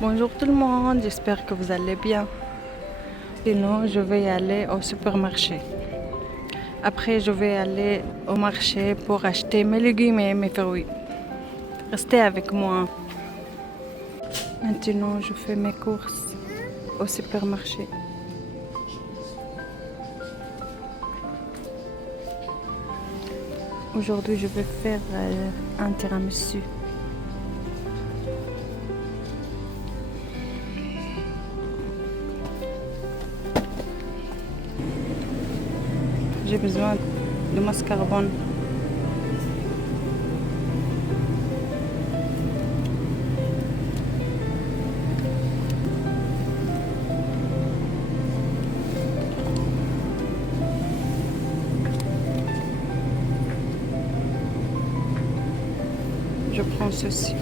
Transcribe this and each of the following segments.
Bonjour tout le monde, j'espère que vous allez bien. Sinon, je vais aller au supermarché. Après, je vais aller au marché pour acheter mes légumes et mes fruits. Restez avec moi. Maintenant, je fais mes courses au supermarché. Aujourd'hui, je vais faire un tiramisu. J'ai besoin de mascarpone. Je prends ceci.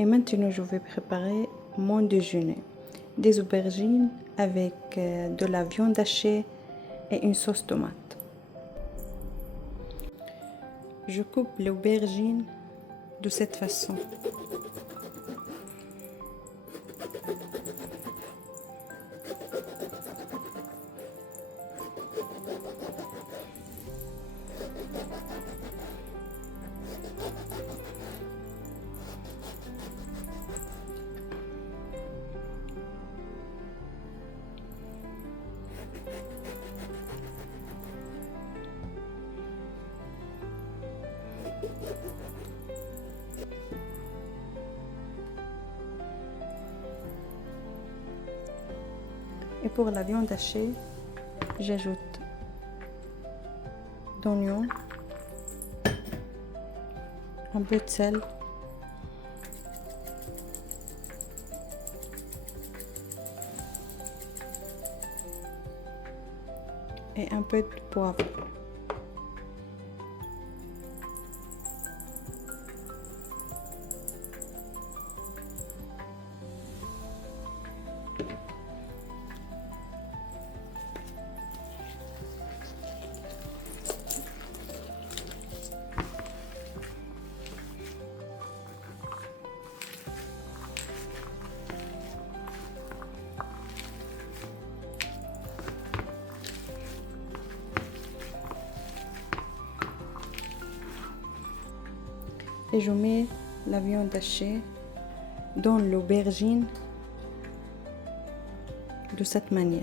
Et maintenant, je vais préparer mon déjeuner. Des aubergines avec de la viande hachée et une sauce tomate. Je coupe l'aubergine de cette façon. Et pour la viande hachée, j'ajoute d'oignons, un peu de sel, et un peu de poivre. Et je mets la viande hachée dans l'aubergine de cette manière.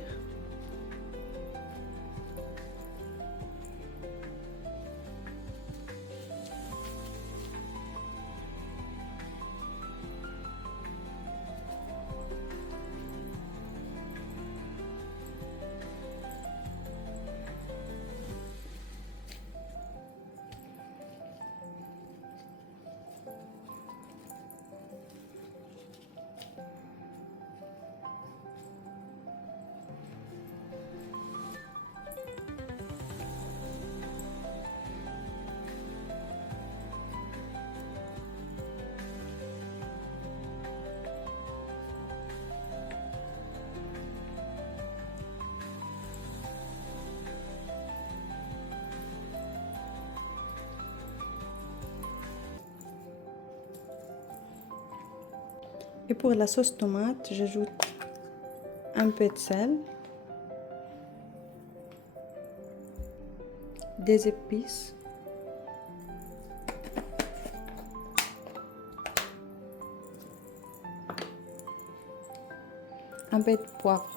Et pour la sauce tomate, j'ajoute un peu de sel, des épices, un peu de poivre.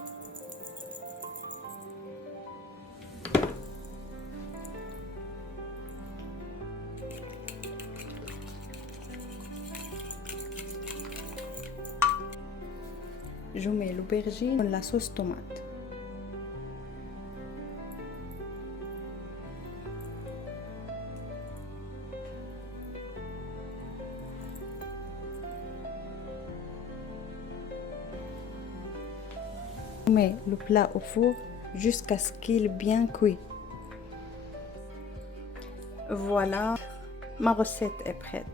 Je mets l'aubergine dans la sauce tomate. Je mets le plat au four jusqu'à ce qu'il est bien cuit. Voilà, ma recette est prête.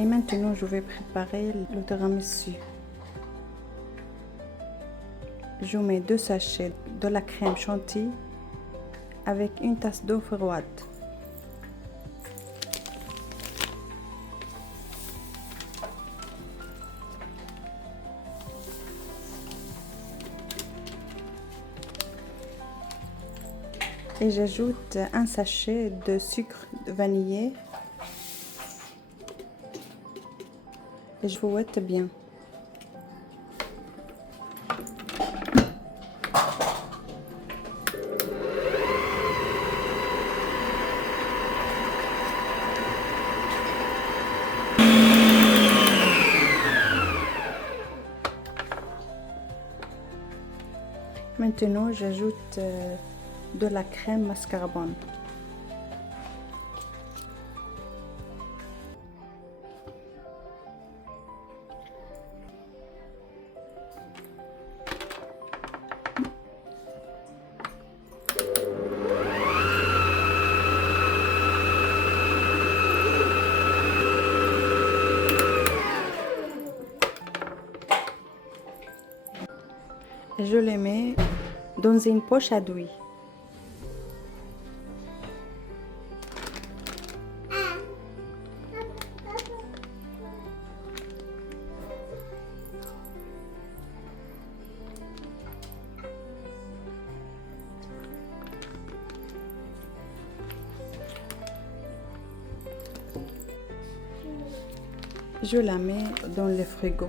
Et maintenant, je vais préparer le tiramisu. Je mets 2 sachets de la crème chantilly avec une tasse d'eau froide. Et j'ajoute un sachet de sucre vanillé. Et je fouette bien. Maintenant, j'ajoute de la crème mascarpone. Et je les mets dans une poche à douille. Je la mets dans le frigo.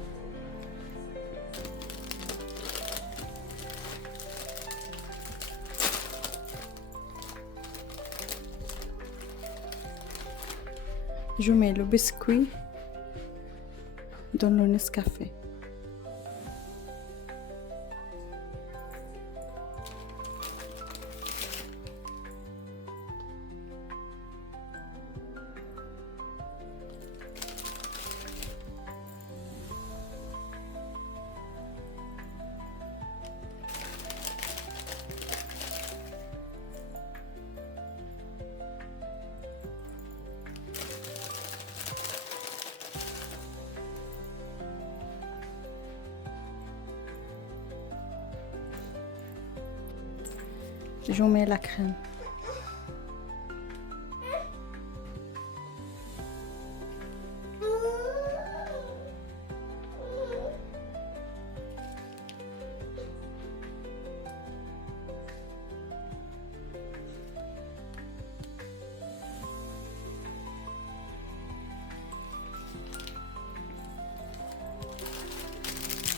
Je mets le biscuit dans le Nescafé. Je mets la crème.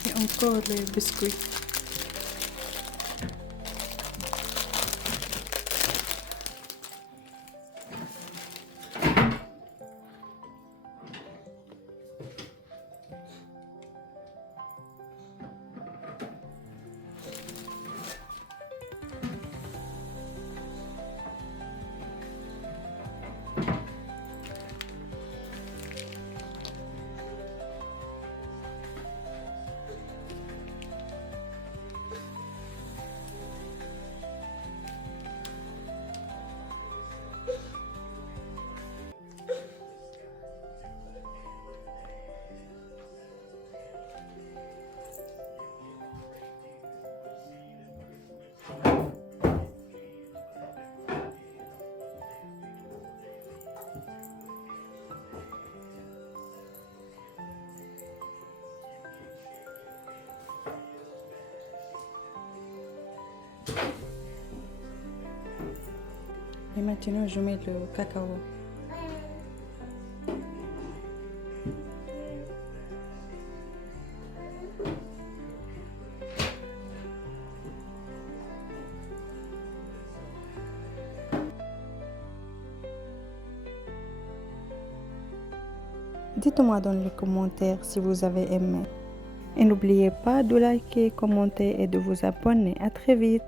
Et encore les biscuits. Et maintenant, je mets le cacao. Dites-moi dans les commentaires si vous avez aimé. Et n'oubliez pas de liker, commenter et de vous abonner. À très vite.